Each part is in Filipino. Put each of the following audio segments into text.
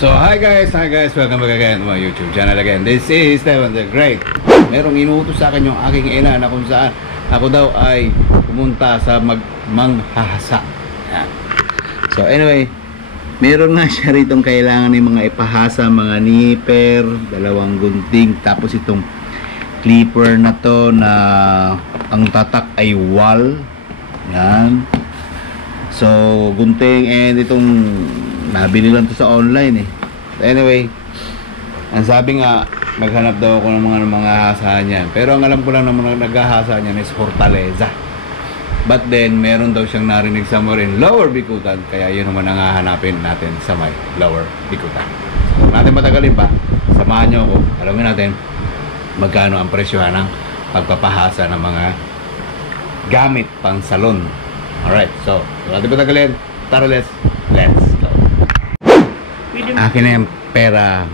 So hi guys, welcome back again to my YouTube channel again. This is Steven the Great. Merong inuutos sa akin yung aking ina na kung saan ako daw ay pumunta sa manghahasa. So anyway, meron nga siya ritong kailangan ng mga ipahasa, mga nipper, dalawang gunting, tapos itong clipper na to na ang tatak ay wall. Yan. So gunting, and itong nabili lang to sa online eh. Anyway, ang sabi nga, maghanap daw ako ng mga hasahan yan. Pero ang alam ko lang naman naghahasa niyan is Fortaleza. But then, meron daw siyang narinig somewhere in Lower Bicutan. Kaya yun naman ang hahanapin natin sa may Lower Bicutan. So, natin matagalin pa, samahan nyo ako. Alamin natin magkano ang presyohan ng pagpapahasa ng mga gamit pang salon. Alright, so natin matagalin. Tara, let's go. Akin na yung pera.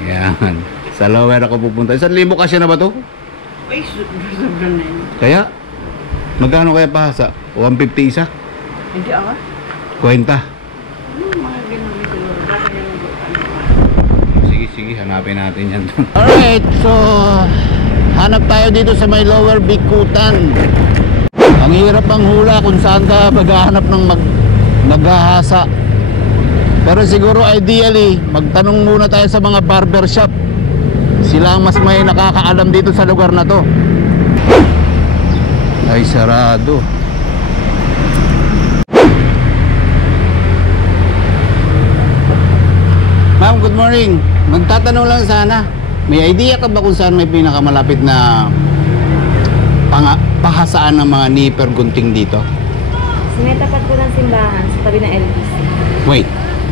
Ayan. Sa Lower ako pupunta. 1,000 kasi na ba to? Ay, sobrang na yun. Kaya? Magkano kaya pahasa? 150 isa? Hindi ako. Kwenta? Mga ginamit. Sige, hanapin natin yan. Alright, so hanap tayo dito sa may Lower Bicutan. Ang hirap ang hula kung saan ka maghahanap ng maghahasa. Pero siguro ideally, magtanong muna tayo sa mga barbershop. Sila ang mas may nakakaalam dito sa lugar na to. Ay, sarado. Ma'am, good morning. Magtatanong lang sana. May idea ka ba kung saan may pinakamalapit na pahasaan ng mga nipper gunting dito? So, may tapat po ng simbahan sa tabi ng LBC. Wait,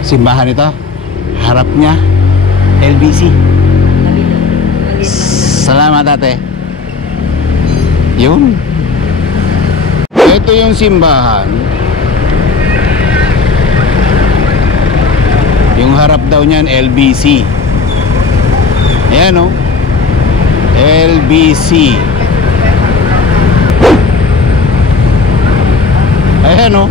simbahan ito? Harap niya? LBC? Maliit lang. Salamat, ate. Yun. Ito yung simbahan. Yung harap daw niyan, LBC. Ayan o. LBC. Ayan o.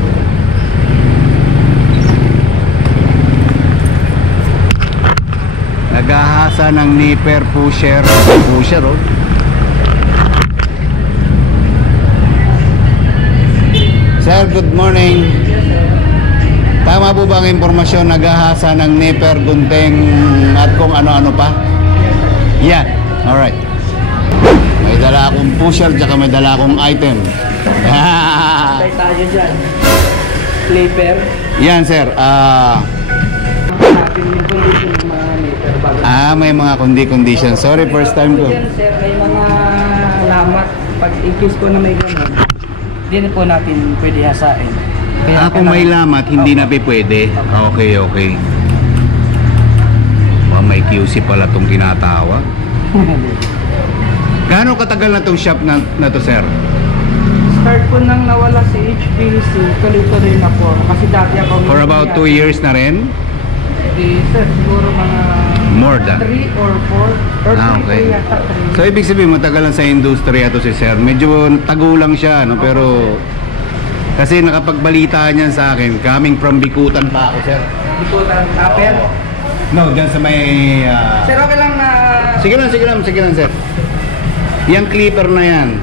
Naghahasa ng nipper, pusher o. Sir, good morning. Tama po ba ang impormasyon, naghahasa ng nipper, gunting at kung ano-ano pa? Yan, alright. May dala akong pusher tsaka may dala akong item. Tay tayo dyan. Clipper. Yan sir, Natin yung condition ng mga meter. may mga condition. Sorry, first time ko. Dyan, sir, may mga lamat. Pag in case po na may gano'n, hindi po natin pwede hasain. Kaya Kung may lamat, hindi na pwede. Okay. May QC pala itong tinatawag. Gaano katagal na itong shop na to, sir? Start po nang nawala si HPC, tuloy-tuloy na po. Kasi dati ako... For about 2 years na rin? Sir, siguro mga... More than? 3 or 4. Or 3 Okay. po yata, 3. So, ibig sabihin, matagal lang sa industriya to si sir. Medyo tagulang siya, no? Pero... Kasi nakapagbalita niyan sa akin, coming from Bicutan pa ako, sir. Bicutan, Apple. No, dyan sa may... Sir, okay lang na... Sige lang, sir. Yang clipper na yan.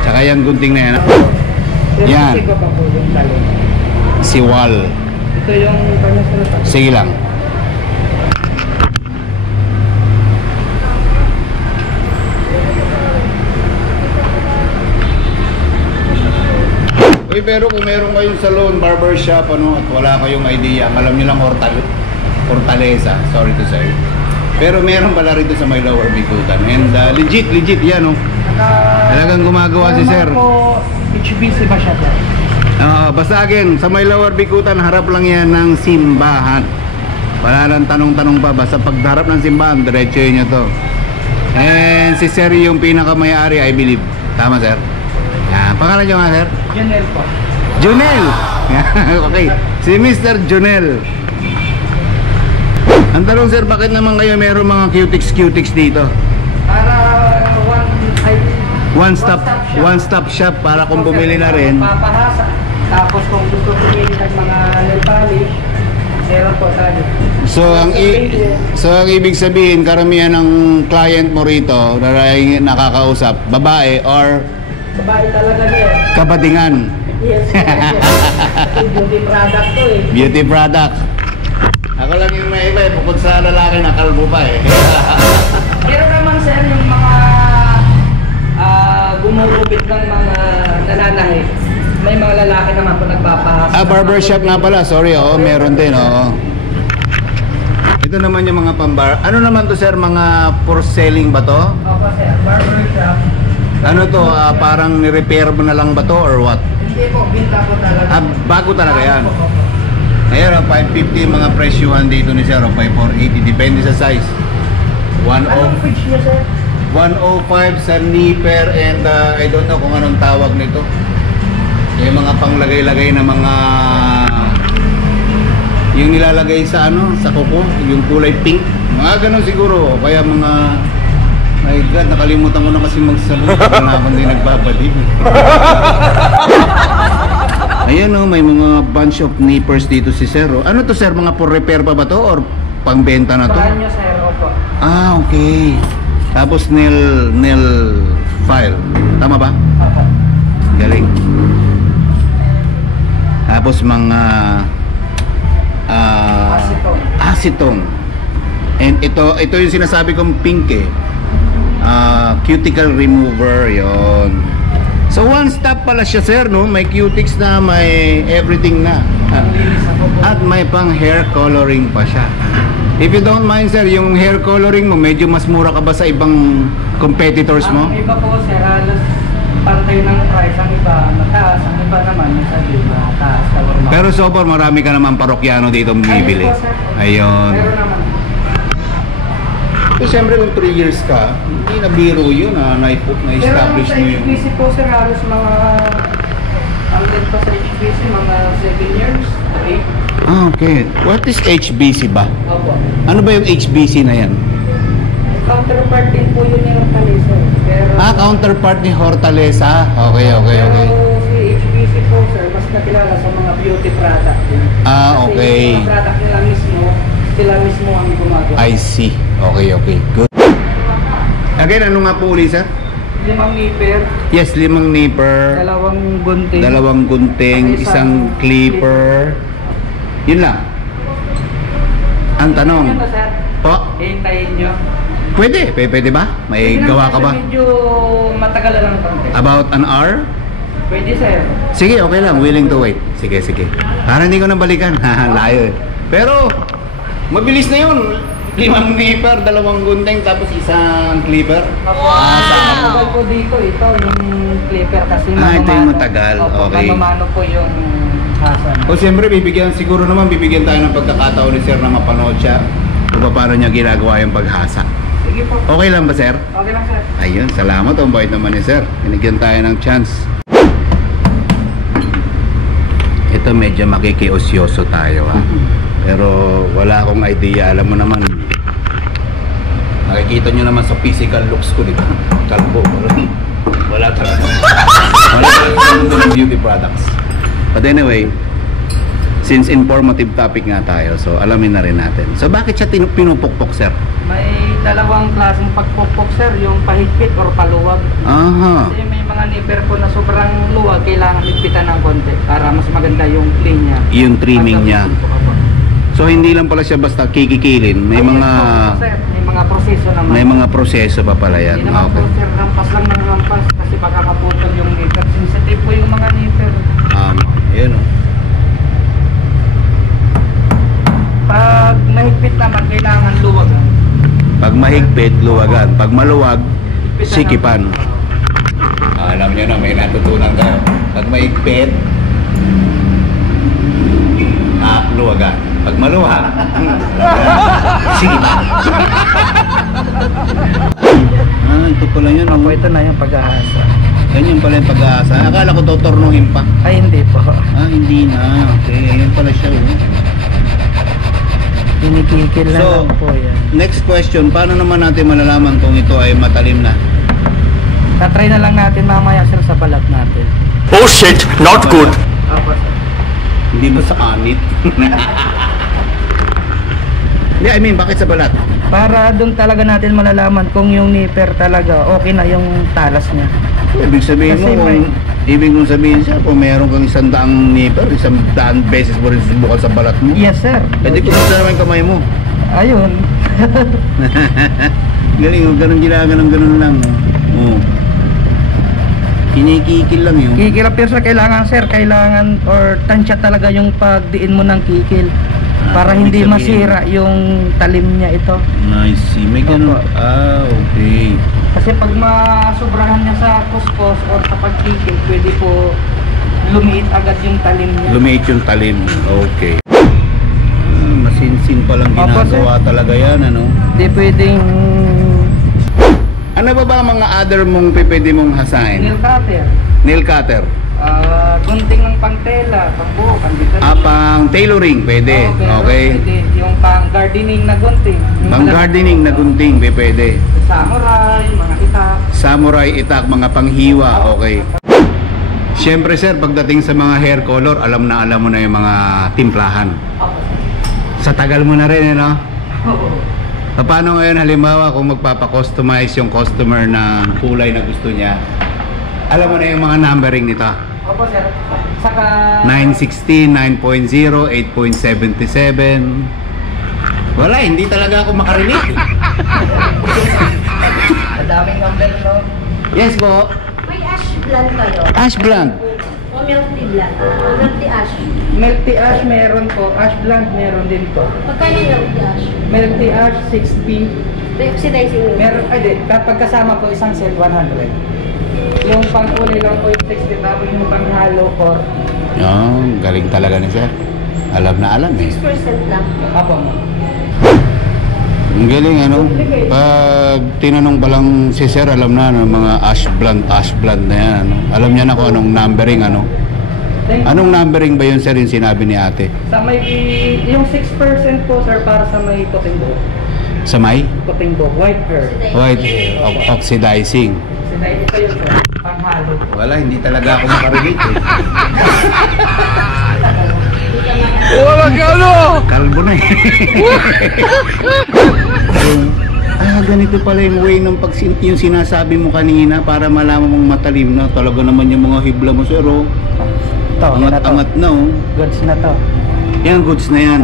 Tsaka yung gunting na yan. Yan. Yan. Pa po yung tali. Si Wall. Ito yung kanya sa Sige lang. Uy, pero kung meron kayong salon, barbershop, at wala kayong idea, alam nyo lang Fortaleza, sorry to say. Pero meron pala rito sa may Lower Bicutan. And legit yan, talagang gumagawa si sir. Po, HBC ba siya? Basta again, sa may Lower Bicutan, harap lang yan ng simbahan. Wala lang tanong-tanong pa. Basta pagharap ng simbahan, diretso nyo to. And si sir yung pinakamayari, I believe. Tama, sir? Pangalan nyo nga, sir? Junel po. Junel! Okay, si Mr. Junel. Ang tanong, sir, bakit naman kayo meron mga cutics dito? Para One stop shop para kung bumili na rin. Papahasa. Tapos kung gusto pumili ng mga nail polish, meron po tayo. So ang ibig sabihin, karamihan ng client mo rito na nakakausap, babae or Babae talaga niya. kabatingan? Yes. Beauty product to eh. Beauty product. Ako lang yung may iba eh, bukod sa lalaki na kalbo pa eh. Pero naman sir, yung mga gumugupit ng mga nananahi, may mga lalaki naman po nagpapahasa. Barbershop nga pala, sorry, meron din, Ito naman yung mga pambar. Ano naman to sir, mga for selling ba to? Opo sir, barbershop. Ano to, parang ni-repair mo na lang ba to or what? Hindi po, binta po talaga. Bago talaga yan. Ayan, 550 mga presyuhan dito ni sir, 480, depende sa size. Anong fridge niya sir? 105 sa nipper and I don't know kung anong tawag nito. Yung mga panglagay-lagay na mga yung nilalagay sa sa kuko, yung kulay pink. Mga ganun siguro, kaya mga my God, nakalimutan ko na kasi magsabi. Wala akong din nagbabalik. Ayan may mga bunch of nippers dito si sir. Ano to sir, mga for repair pa ba to or pangbenta na to? Bahan niya sir, opo. Okay. Tapos nail file. Tama ba? Opo. Galing. Tapos mga acetone. And ito yung sinasabi kong pink eh. Cuticle remover yon. So one stop pala siya sir, no? May cutics na, may everything na. At may pang hair coloring pa siya. If you don't mind sir, yung hair coloring mo medyo mas mura ka ba sa ibang competitors mo? Ang iba po sir, halos pantay ng price. Ang iba mataas, ang iba naman sabi mataas ka normal. Pero so far marami ka naman parokyano dito bumibili. Ayos po, sir. Ayun. Meron naman. So siyempre kung 3 years ka, hindi na biro yun na-establish mo Pero yung... sa HBC po sir, halos mga ang pa sa HBC, mga 7 years, 8. Okay. What is HBC ba? Opo. Ano ba yung HBC na yan? Counterpart din po yun yung Hortaleza. Pero, Counterpart ni Hortaleza. Okay. Pero si HBC po sir, mas nakilala sa mga beauty product. Okay. Kasi yung mga product nila mismo, sila mismo ang gumagawa. I see. Okay. Good. Again, ano nga po uli, sir? 5 nipper, Yes, 5 nipper, 2 gunting. 2 gunting, isang clipper. Yun lang. Ang tanong. Ano sir? Po, Hintayin nyo. pwede ba? May Pwede gawa naman, ka sir, ba? Medyo matagal lang konti. About an hour? Pwede sir. Sige, okay lang. Willing to wait. Sige. Para hindi ko na balikan. Layo eh. Pero, mabilis na yun. 5 nipper, 2 gunting, tapos isang clipper. Matagal po dito. Ito yung clipper kasi Ito yung matagal. Opo, Okay. manumano po yung hasan. O siyempre, bibigyan tayo ng pagkakataon ni sir na mapanood siya kung paano niya ginagawa yung paghasa. Sige po. Okay lang ba, sir? Okay lang sir. Ayun, salamat. Ang bait naman ni sir. Binigyan tayo ng chance. Ito medyo makikiosyoso tayo ha. Pero wala akong idea. Alam mo naman, nakikita nyo naman sa physical looks ko, di ba? Kalbo. Wala talaga. Wala talaga ng beauty products. But anyway, since informative topic nga tayo, so alamin na rin natin. So bakit siya pinupukpok, sir? May dalawang klaseng pagpupok sir, yung pahigpit or paluwag. Aha. Kasi may mga nipper po na sobrang luwag, kailangan higpitan ng konti para mas maganda yung clean niya. Yung trimming niya. So hindi lang pala siya basta kikikilin, may mga may mga proseso naman. may mga proseso pa pala yan. Hindi naman po sir, rampas lang ng rampas kasi baka kaputol yung nipper. Sensitive po yung mga nipper. Ayun oh. Pag mahigpit naman, kailangan luwagan. Pag mahigpit, luwagan. Pag maluwag, sikipan. Alam niyo na, may natutunan kayo. Pag mahigpit, luwagan. Pag maluwag, sikipan. Ito pala yun. Opo, ito na yung pag-ahasa. Ganyan pala yung pag-aasa. Akala ko tuturnuhin pa. Ay, hindi po. Hindi na. Okay, ayun pala siya. Kinikikil na So, lang po yan. next question, paano naman natin malalaman kung ito ay matalim na? Tatry na lang natin mamaya sir sa balat natin. Oh shit, not good. Opo sir. Hindi ba sa anit? Hindi, I mean, bakit sa balat? Para doon talaga natin malalaman kung yung nipper talaga okay na yung talas niya. Ibig sabihin Kasi mo, may- ibig mong sabihin sir, kung meron kang 100 nipper, 100 beses mo rin subukan sa balat mo. Yes sir. Hindi ko gusto naman yung kamay mo. Ayun. Galing, ganun ganun lang. Oh. Kinikikil lang yun. Kikil pero kailangan or tansya talaga yung pagdiin mo ng kikil para hindi ibig sabihin- masira yung talim niya ito. Nice, see, may ganun. Opo. Okay. Kasi pag masubrahan niya sa kuskus or sa pagkikil, pwede po lumiit agad yung talim niya. Lumiit yung talim. Okay. Masinsin palang Opo, ginagawa talaga yan, ano? Hindi pwedeng Ano ba mga other mong pwede mong hasain? nail cutter. Nail cutter. Gunting ng pangtela, pangbuhok, Pang tailoring, pwede. Okay. Pwede. Yung pang gardening na gunting. Yung Pang malaki- gardening na gunting, pwede. Samurai, mga itak. Samurai itak, mga panghiwa, okay. Siyempre sir, pagdating sa mga hair color, alam mo na yung mga timplahan. Sa tagal mo na rin, no? Paano ngayon halimbawa kung magpapa-customize yung customer na kulay na gusto niya? Alam mo na yung mga numbering nito. Opo sir. Saka 916, 9.0, 8.77. Wala, hindi talaga ako makarelate. madaming number, no? Yes po. May ash blend kayo. Ash blonde. O milk tea blend. O milk tea ash. Milk tea ash meron po, ash blonde meron din po. Magkano yung milk tea ash? Milk tea ash 60. Oxidizing milk. Meron, ay di, kapag kasama po isang set 100. Yung pangkulay lang po yung 60, tapos yung panghalo or Galing talaga ni sir. Alam na alam eh. 6% lang. apo mo. Ang galing ano. Pag tinanong pa lang si sir, alam na ano, mga ash blonde na yan. Ano. Alam niya na kung anong numbering ano. Anong numbering ba yun sir yung sinabi ni ate? Sa may, yung 6% po sir para sa may puting buhok. Sa may? Puting buhok, white hair. White oxidizing. Sinay ito yun sir, panghalo. Wala, hindi talaga ako makarelate eh. Kalbo na eh. Ganito pala yung way ng yung sinasabi mo kanina para malaman mong matalim na. Talaga naman yung mga hibla mo sir oh. Ito, yan na to. Angat na oh. Goods na to. Yan, goods na yan.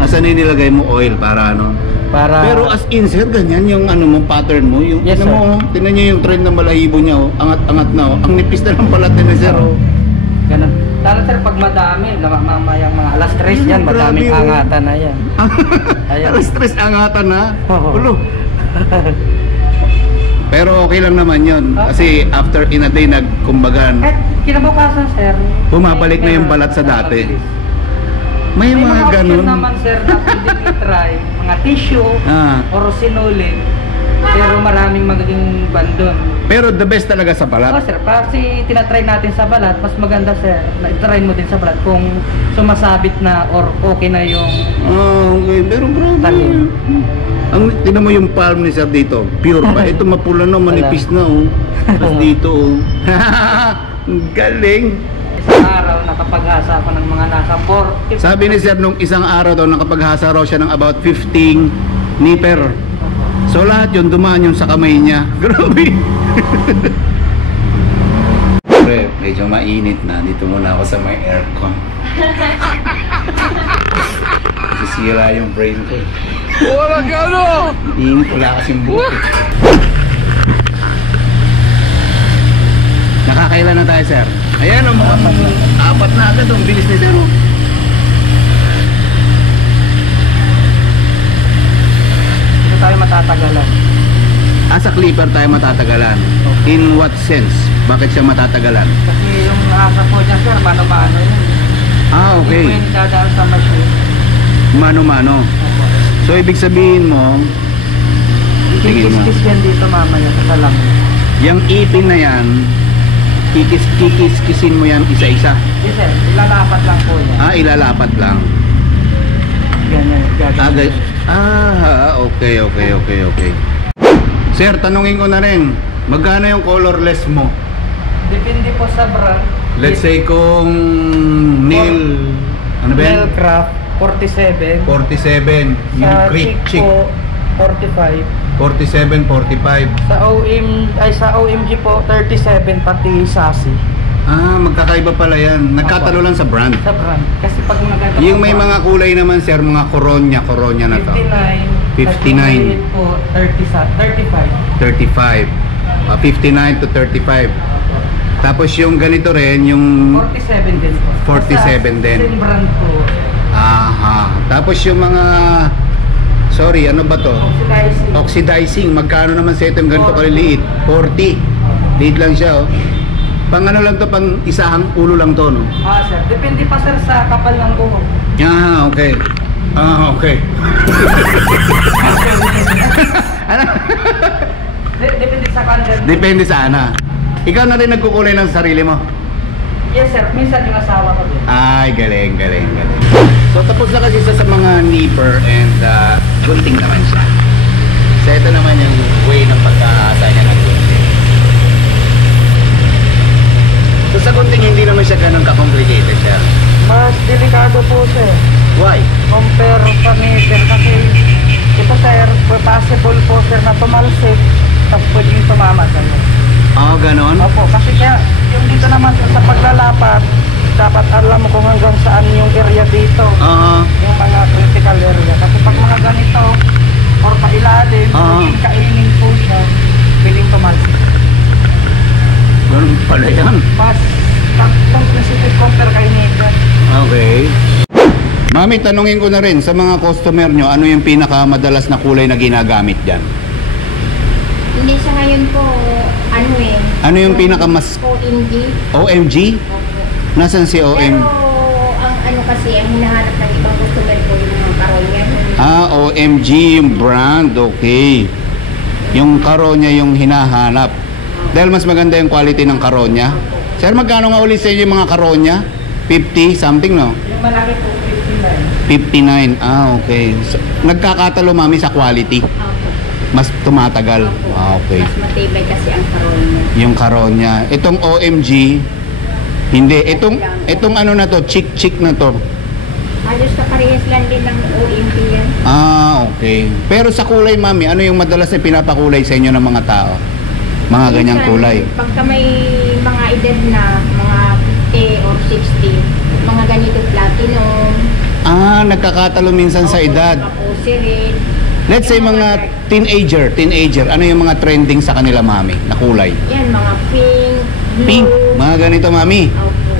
Asan yung nilagay mo oil para ano? Para Pero as in sir, ganyan yung ano mo, pattern mo. Yung, Yes, ano mo, tinan niyo yung trend ng balahibo niya oh. Angat-angat na oh. Ang nipis na ng balat na sir oh. ganun. Lalo sir, pag madami, mamayang mga alas 3 yan, madaming Grabe, oh. angatan na yan. Ayan. Alas stress angatan na. Oo. Ulo. Pero okay lang naman yun. Kasi after in a day, kumbaga, Kinabukasan sir, bumabalik na yung balat sa dati. May mga option ganun. naman sir na pwede i-try, mga tissue, Ah. or sinulid. Pero maraming magiging bandon. Pero the best talaga sa Oh balat. sir, kasi tinatry natin sa balat, mas maganda sir, na i-try mo din sa balat kung sumasabit na or okay na yung Okay. Pero grabe. talim. Tinan mo yung palm ni sir dito. Pure pa. Ito mapula na, manipis na oh. Tapos dito oh. Ang galing. Isang araw nakapaghasa ako ng mga nasa 40. Sabi ni sir nung isang araw daw nakapaghasa raw siya ng about 15 nipper. So lahat yun dumaan yung sa kamay niya. Grabe. Pre, medyo mainit na. Dito muna ako sa may aircon. Sisira yung brain ko. Wala ka ano! Init, wala kasing buhok. Nakakailan na tayo, sir? Ayan, mga apat na agad. Ang bilis ni sir. Oh. Dito tayo matatagalan. Sa clipper tayo matatagalan. In what sense? Bakit siya matatagalan? Kasi yung asa po dyan sir, mano-mano yun. Okay. Hindi po yung dadaan sa machine. Mano-mano. So, ibig sabihin mo, tingin mo, Kikis-kis yan dito mamaya sa salang. yung ipin na yan, kikis-kisin mo yan isa-isa. Yes sir, ilalapat lang po yan. Ilalapat lang. Ganyan, gagawin. Okay. Sir, tanungin ko na rin, magkano yung colorless mo? Depende po sa brand. Let's say kung nail, ano ba yan? Nail craft. 47. 47. Yung Sa creek chick chick. po, 45. 47, 45. Sa OMG po, 37 pati sasi. Ah, magkakaiba pala yan. Nagkatalo lang sa brand. Sa brand. Kasi pag nagkataon Yung may mga kulay naman sir, mga Coronya na to. 59. 59. Tapos po, 35. 35. 59 to 35. Tapos yung ganito rin, yung 47 din po. 47 din. Same brand po. aha. Tapos yung mga sorry, ano ba to? Oxidizing. Oxidizing. Magkano naman sa ito yung ganito kaliliit? 40. Liit lang siya oh. Pang ano lang to, pang isahang ulo lang to, no? Ah, sir. Depende pa sir sa kapal ng buhok. Ah, okay. Ah, okay. Ano? Depende sa content. Depende sa ana. Ikaw na rin nagkukulay ng sarili mo? Yes sir. Minsan yung asawa ko din. Ay, galing. So, tapos na kasi sa mga nipper and gunting naman siya. So, ito naman yung way ng pagkakasa niya ng gunting. So, sa gunting, hindi naman siya ganun ka-complicated siya. Mas delikado po sir. Why? Compare sa meter kasi ito sir, possible po sir na tumalsik tapos pwedeng tumama sa'yo. Oh, ganun? Opo, kasi kaya yung dito naman sa paglalapat, dapat alam mo kung hanggang saan yung area dito. Oo. Yung mga critical area. Kasi pag mga ganito, or pailalim, pwedeng kainin po siya, pwedeng tumalsik. Ganun pala yan. Mas sensitive compare kay meter. Okay. Mami, tanungin ko na rin sa mga customer nyo, ano yung pinakamadalas na kulay na ginagamit dyan? Hindi siya ngayon po, Ano yung pinakamas... OMG. OMG? Opo. Nasaan si OM? Pero, ang ano kasi, ang hinahanap ng ibang customer po yung mga Caronya. Ah, OMG yung brand. Okay. Yung Caronya yung hinahanap. Dahil mas maganda yung quality ng Caronya. Sir, magkano nga ulit sa inyo yung mga Caronya? 50 something, no? Yung malaki po, 59. 59. Ah, okay. So, nagkakatalo, mami, sa quality. Opo. Mas tumatagal. Opo. Ah, okay. Mas matibay kasi ang Caronya. Yung Caronya. Itong OMG, hindi. Itong ano na to, chick na to. Halos kaparehas lang din ng OMG yan. Ah, okay. Pero sa kulay, mami, ano yung madalas na pinapakulay sa inyo ng mga tao? Mga ganyang Minsan, kulay. Pagka may mga edad na, mga 50 or 60, mga ganito platinum. Ah, nagkakatalo minsan sa Opo, edad. kapusi rin. Let's say Yung mga teenager. Ano yung mga trending sa kanila, mami, na kulay? Yan, mga pink, blue. Pink. Mga ganito, mami. Opo.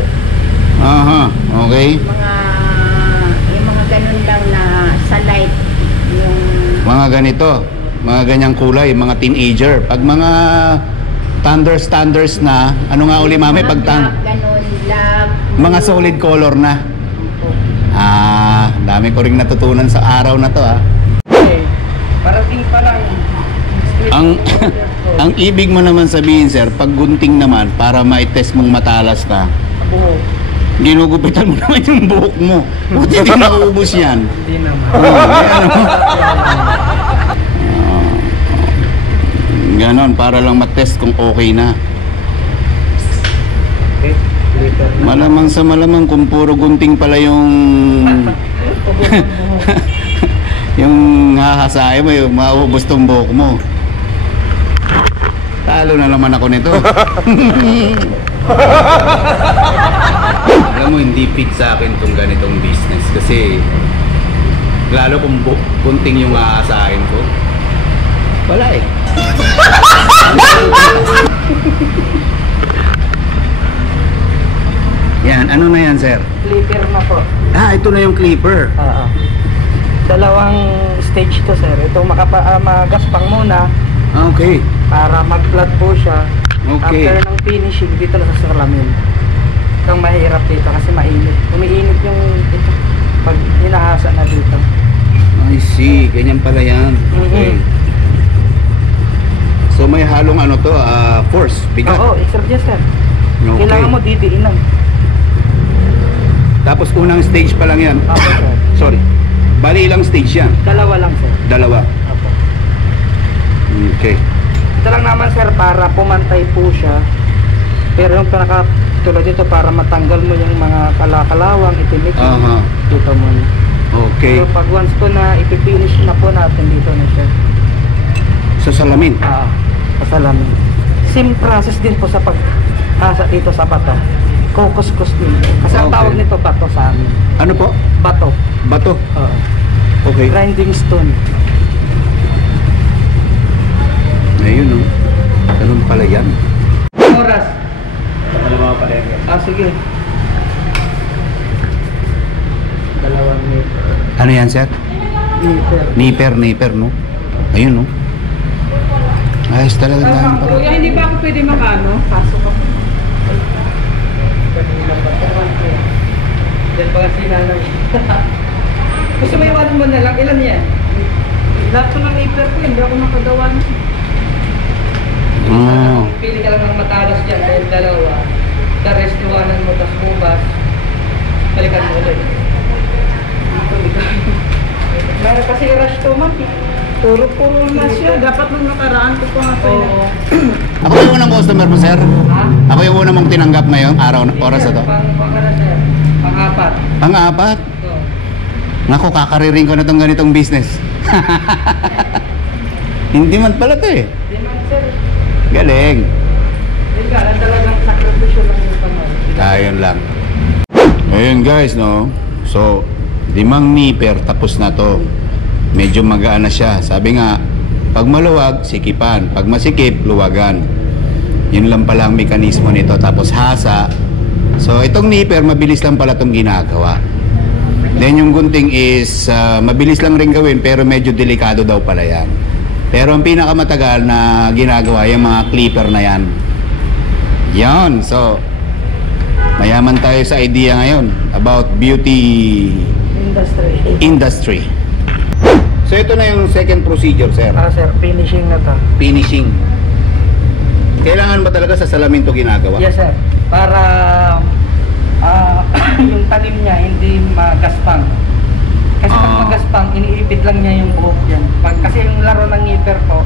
Aha, okay. Yung mga ganun lang na sa light. Yung Mga ganito. Mga ganyang kulay, mga teenager. Pag mga standards na, ano nga uli, mami? mga Pag black, ganun, black. mga solid color na. Opo. Ah, dami ko ring natutunan sa araw na to, ah. Okay. Parating pa lang. Ang ibig mo naman sabihin, sir, pag gunting naman, para ma-test mong matalas ka, buhok. ginugupitan mo naman yung buhok mo. Buti hindi nauubos yan. Hindi naman. Ganon, para lang matest kung okay na. Okay. Later na. Malamang sa malamang kung puro gunting pala yung yung hahasain mo, yung mauubos tong buhok mo. Talo na naman ako nito. Alam mo, hindi fit sa akin tong ganitong business kasi lalo kung gunting yung aasahin ko. Wala eh. Yan, ano na yan, sir? Clipper na po. Ah, ito na yung clipper. Oo. Dalawang stage to sir. Ito magaspang muna Okay. para mag-flat po siya. Okay. After ng finishing, dito na sa salamin. Itong mahirap dito kasi mainit. Umiinit yung ito pag hinahasa na dito. I see. Ganyan pala yan. Okay. So may halong ano to, force, bigat. Oo, extra dyan sir. Okay. Kailangan mo didiinan. Tapos unang stage pa lang yan. Opo sir. Sorry. Bali ilang stage yan? Dalawa lang sir. Dalawa. Opo. Okay. Ito lang naman sir para pumantay po siya. Pero yung tulad dito para matanggal mo yung mga kalakalawang, itim-itim. Aha. Dito mo na. Okay. So pag once po na ipipinish na po natin dito na siya. Sa salamin. Sa salamin. Same process din po sa paghasa dito sa bato. Kukuskus din. Kasi ang Okay. tawag nito bato sa amin. Ano po? Bato. Bato. Oo. Okay. Grinding stone. Ayun, no? Ganun pala yan. Oras. Sige. 2 meter. Ano yan, sir? Meter. Nipper, no? Ayun, no? Ayos talaga tayo. Kuya, hindi ba ako pwede makano? Pasok ako. Diyan pa kasi nanay. Gusto mo iwanan mo na lang, ilan yan? Lahat ko ng meter ko, hindi ako nakagawa. Pili ka lang ng matalas dyan, dahil dalawa. The rest, iwanan mo, tas bukas. Balikan mo ulit. Meron kasi rush to, ma'am. Puro na siya. Dapat nung nakaraan ko pa nga ito. Ako yung unang customer mo, sir? Ha? Ako yung unang mong tinanggap ngayong araw, oras na to? Pang-apat. Pang-apat? Oo. Naku, kakariring ko na tong ganitong business. Hindi man pala to eh. Di man, sir. Galing. Hindi ka, talagang sakripisyo lang yung pangal. Ayun lang. Ayun guys, no? So, 5 nipper, tapos na to. Medyo magaan na siya. Sabi nga, pag maluwag, sikipan. Pag masikip, luwagan. Yun lang pala ang mekanismo nito. Tapos hasa. So, itong nipper, mabilis lang pala itong ginagawa. Then yung gunting is, mabilis lang rin gawin, pero medyo delikado daw pala yan. Pero ang pinakamatagal na ginagawa, yung mga clipper na yan. Yan. So, mayaman tayo sa idea ngayon about beauty industry. So ito na yung second procedure, sir. Sir, finishing na to. Finishing. Kailangan ba talaga sa salamin to ginagawa? Yes, sir. Para yung talim niya hindi magaspang. Kasi pag magaspang, iniipit lang niya yung buhok yan. Kasi yung laro ng nipper po,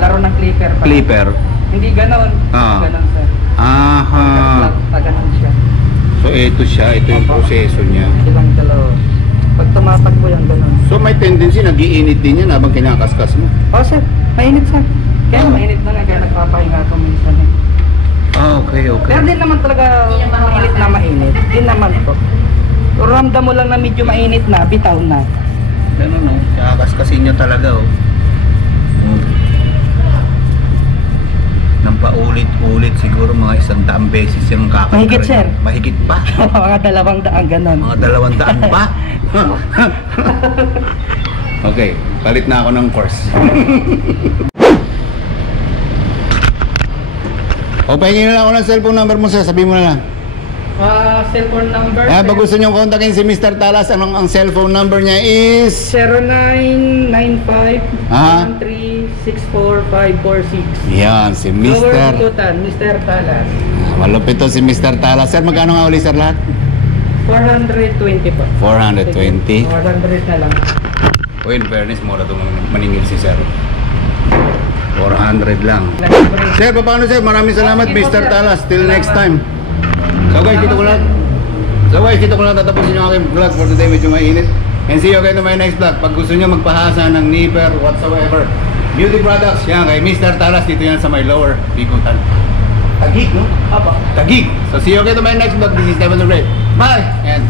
laro ng clipper pa. Clipper. Hindi ganon. Ganon, sir. Aha. Ganon siya. So ito siya, ito yung proseso niya. Silang dalawa. Pag tumapag po yan, ganon. So may tendency, nag-iinit din yan habang kinakaskas mo? Sir. Mainit, sir. Kaya mainit na nga, kaya nagpapahinga ako minsan eh. Okay. Pero din naman talaga mainit na mainit. Din naman po. Ramdam mo lang na medyo mainit na, bitaw na. Ganun, no? Kinakaskasin niya talaga, oh. Nang paulit-ulit, siguro mga 100 beses yung kakakarin. Mahigit, sir. Mahigit pa? Mga 200 ganon. Mga 200 pa? Okay, palit na ako ng course. O, pahingin na lang ako ng cellphone number mo, sir. Sabihin mo na lang. Cellphone number. Kaya pag gusto nyo kontakin si Mr. Talas, ang cellphone number niya is 0995-1364-546. yan, si Lower Mr. Bikutan, Mr. Talas. Malupit to si Mr. Talas. Sir, magkano nga uli, sir, lahat? 420 po. 420. 400 na lang. O, in fairness, mura itong maningil si sir. 400 lang. Sir, paano, sir? Maraming salamat, Mr. Talas. Till next time. So guys, dito ko lang tatapusin yung aking vlog for today. Medyo mainit. And see you again to my next vlog. Pag gusto nyo magpahasa ng nipper, whatsoever, beauty products, yan kay Mr. Talas. Dito yan sa may lower Bikutan. Taguig, no? Aba. Taguig. So see you again to my next vlog. This is Devon the Great. Bye! And